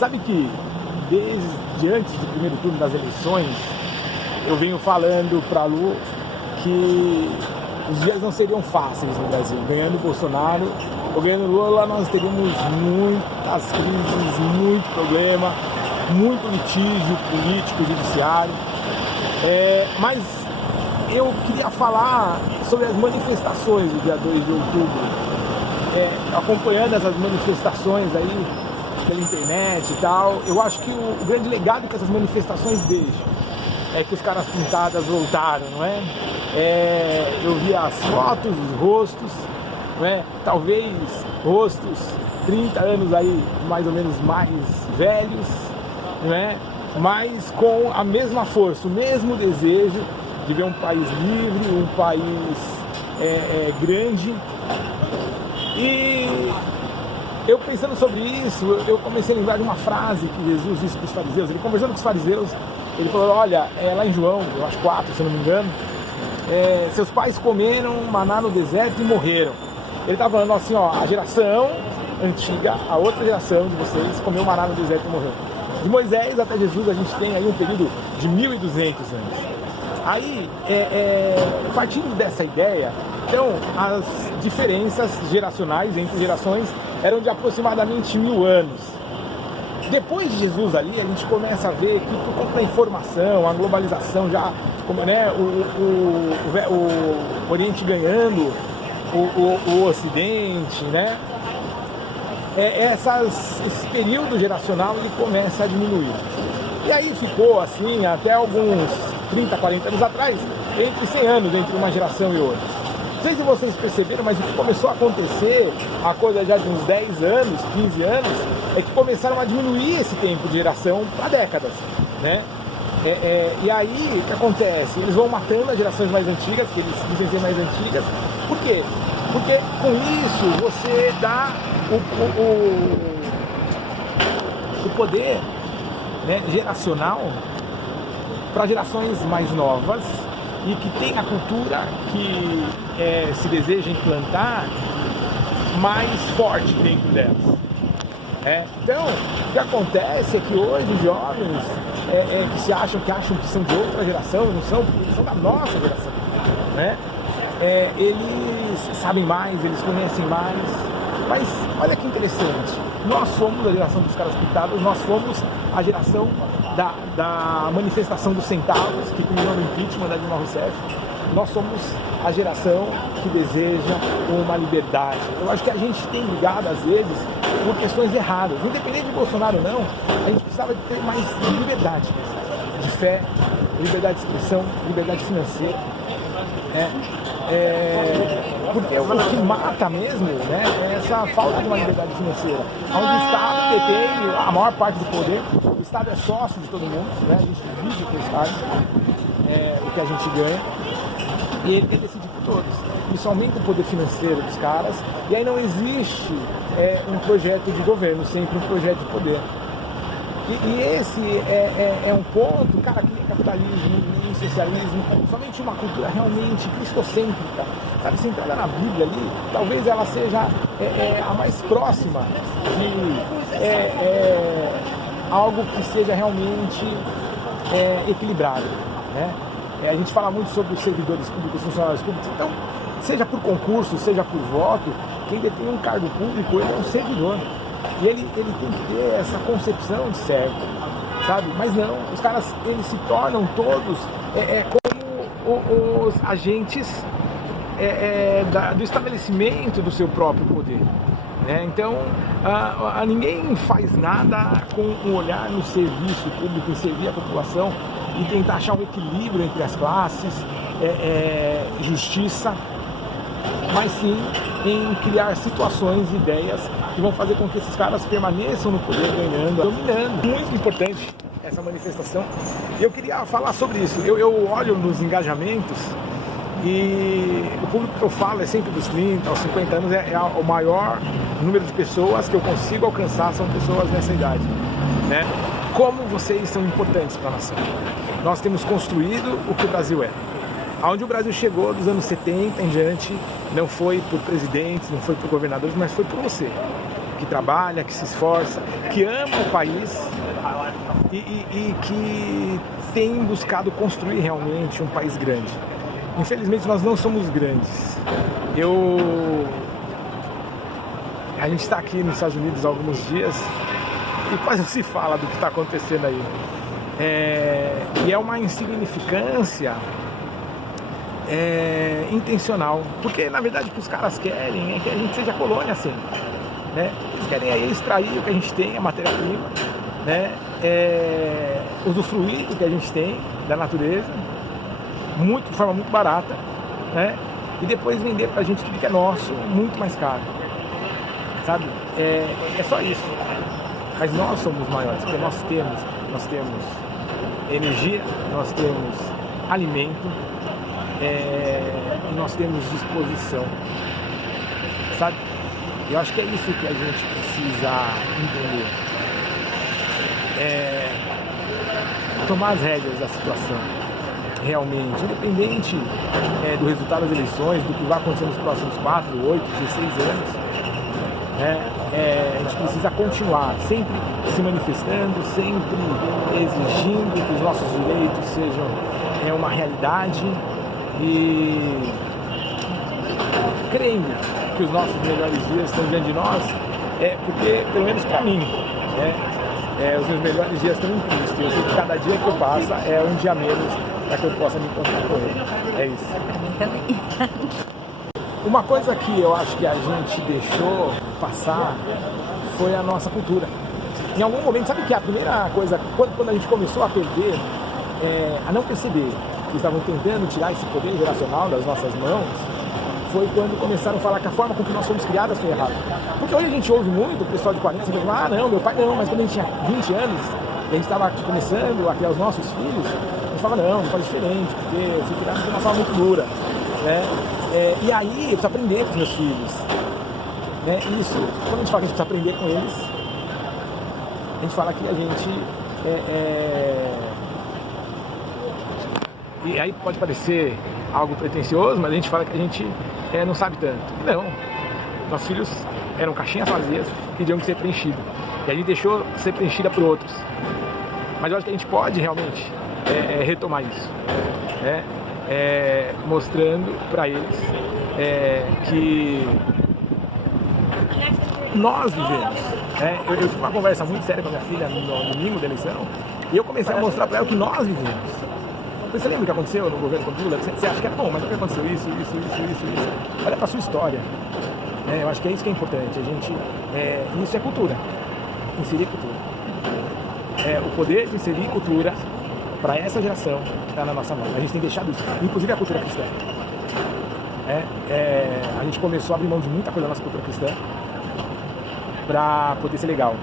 Sabe que desde antes do primeiro turno das eleições, eu venho falando para a Lu que os dias não seriam fáceis no Brasil. Ganhando Bolsonaro ou ganhando Lula, nós teríamos muitas crises, muito problema, muito litígio político, judiciário. Mas eu queria falar sobre as manifestações do dia 2 de outubro. Acompanhando essas manifestações aí pela internet e tal, eu acho que o grande legado que essas manifestações deixam é que os caras pintadas voltaram, não é? Eu vi as fotos, os rostos, não é? Talvez rostos 30 anos aí, mais ou menos mais velhos, não é? Mas com a mesma força, o mesmo desejo de ver um país livre, um país grande. E eu pensando sobre isso, eu comecei a lembrar de uma frase que Jesus disse para os fariseus. Ele conversando com os fariseus, ele falou, olha, lá em João, eu acho 4, se eu não me engano, seus pais comeram maná no deserto e morreram. Ele estava falando assim, ó, a geração antiga, a outra geração de vocês comeu maná no deserto e morreu. De Moisés até Jesus a gente tem aí um período de 1.200 anos. Aí, partindo dessa ideia, então as diferenças geracionais entre gerações eram de aproximadamente 1.000 anos. Depois de Jesus ali, a gente começa a ver que por conta da informação, a globalização já, né, o Oriente ganhando o Ocidente, né? Esse período geracional ele começa a diminuir. E aí ficou assim até alguns 30, 40 anos atrás, entre 100 anos entre uma geração e outra. Não sei se vocês perceberam, mas o que começou a acontecer, a coisa já de uns 10 anos, 15 anos, é que começaram a diminuir esse tempo de geração para décadas, né? E aí, o que acontece? Eles vão matando as gerações mais antigas, que eles dizem ser mais antigas. Por quê? Porque com isso você dá o poder, né, geracional para gerações mais novas e que tem a cultura que se deseja implantar mais forte dentro delas. Então, o que acontece é que hoje os jovens que acham que são de outra geração, não são, porque eles são da nossa geração, né? Eles sabem mais, eles conhecem mais, mas olha que interessante, nós somos a geração dos caras pintados, nós fomos a geração da manifestação dos centavos, que culminou no impeachment da Dilma Rousseff. Nós somos a geração que deseja uma liberdade. Eu acho que a gente tem ligado, às vezes, por questões erradas. Independente de Bolsonaro ou não, a gente precisava de ter mais liberdade de fé, liberdade de expressão, liberdade financeira. Porque o que mata mesmo, né, é essa falta de uma liberdade financeira. Onde o Estado detém a maior parte do poder, o Estado é sócio de todo mundo, né, a gente vive com o Estado, o que a gente ganha, e ele decide por todos. Isso aumenta o poder financeiro dos caras, e aí não existe um projeto de governo, sempre um projeto de poder. E esse é um ponto, cara, que nem capitalismo, nem socialismo, somente uma cultura realmente cristocêntrica. Sabe, se entrar na Bíblia ali, talvez ela seja a mais próxima de algo que seja realmente equilibrado, né? A gente fala muito sobre os servidores públicos, funcionários públicos, então, seja por concurso, seja por voto, quem detém um cargo público, ele é um servidor. E ele tem que ter essa concepção de servo, sabe? Mas não, os caras, eles se tornam todos como os agentes do estabelecimento do seu próprio poder, né? Então, ninguém faz nada com um olhar no serviço público, em servir a população e tentar achar um equilíbrio entre as classes, justiça, mas sim em criar situações, ideias que vão fazer com que esses caras permaneçam no poder, ganhando, dominando. Muito importante essa manifestação. E eu queria falar sobre isso. Eu olho nos engajamentos e o público que eu falo é sempre dos 30 aos 50 anos, o maior número de pessoas que eu consigo alcançar são pessoas nessa idade, né? Como vocês são importantes para a nação. Nós temos construído o que o Brasil é. Aonde o Brasil chegou dos anos 70 em diante, não foi por presidentes, não foi por governadores, mas foi por você. que trabalha, que se esforça, que ama o país e que tem buscado construir realmente um país grande. Infelizmente nós não somos grandes. A gente está aqui nos Estados Unidos há alguns dias e quase não se fala do que está acontecendo aí. E é uma insignificância intencional, porque na verdade o que os caras querem é que a gente seja colônia sempre, né? Eles querem aí extrair o que a gente tem, a matéria-prima, né? Usufruir do que a gente tem da natureza, de forma muito barata, né? E depois vender pra gente tudo que é nosso muito mais caro, sabe? É só isso. Mas nós somos maiores, porque nós temos energia, nós temos alimento, e nós temos disposição, sabe? Eu acho que é isso que a gente precisa entender. Tomar as rédeas da situação, realmente, independente do resultado das eleições, do que vai acontecer nos próximos 4, 8, 16 anos, a gente precisa continuar sempre se manifestando, sempre exigindo que os nossos direitos sejam uma realidade e crendo que os nossos melhores dias estão diante de nós, porque, pelo menos para mim, os meus melhores dias estão em Cristo. Eu sei que cada dia que eu passo é um dia menos para que eu possa me encontrar com Ele. É isso. Também. Uma coisa que eu acho que a gente deixou passar foi a nossa cultura. Em algum momento, sabe que a primeira coisa, quando a gente começou a perder, a não perceber que estavam tentando tirar esse poder geracional das nossas mãos, foi quando começaram a falar que a forma com que nós fomos criadas foi errada. Porque hoje a gente ouve muito o pessoal de 40, 50, ah não, meu pai não, mas quando a gente tinha 20 anos, e a gente estava começando a criar os nossos filhos, a gente falava, não faz diferente, porque eu fui criado de uma forma muito dura, né? E aí eu preciso aprender com os meus filhos, né? Isso, quando a gente fala que a gente precisa aprender com eles, a gente fala que a gente e aí pode parecer algo pretensioso, mas a gente fala que a gente não sabe tanto. E não, nossos filhos eram caixinhas vazias que tinham que ser preenchidas. E a gente deixou ser preenchida por outros. Mas eu acho que a gente pode realmente retomar isso, né? Mostrando para eles que nós vivemos. Eu tive uma conversa muito séria com a minha filha no domingo da eleição e eu comecei a mostrar para ela que nós vivemos. Você lembra o que aconteceu no governo com Lula? Você acha que é bom, mas o que aconteceu? Isso. Olha para a sua história. Eu acho que é isso que é importante. A gente, isso é cultura. Inserir cultura. O poder de inserir cultura para essa geração que está na nossa mão. A gente tem deixado isso. Inclusive a cultura cristã. A gente começou a abrir mão de muita coisa da nossa cultura cristã para poder ser legal.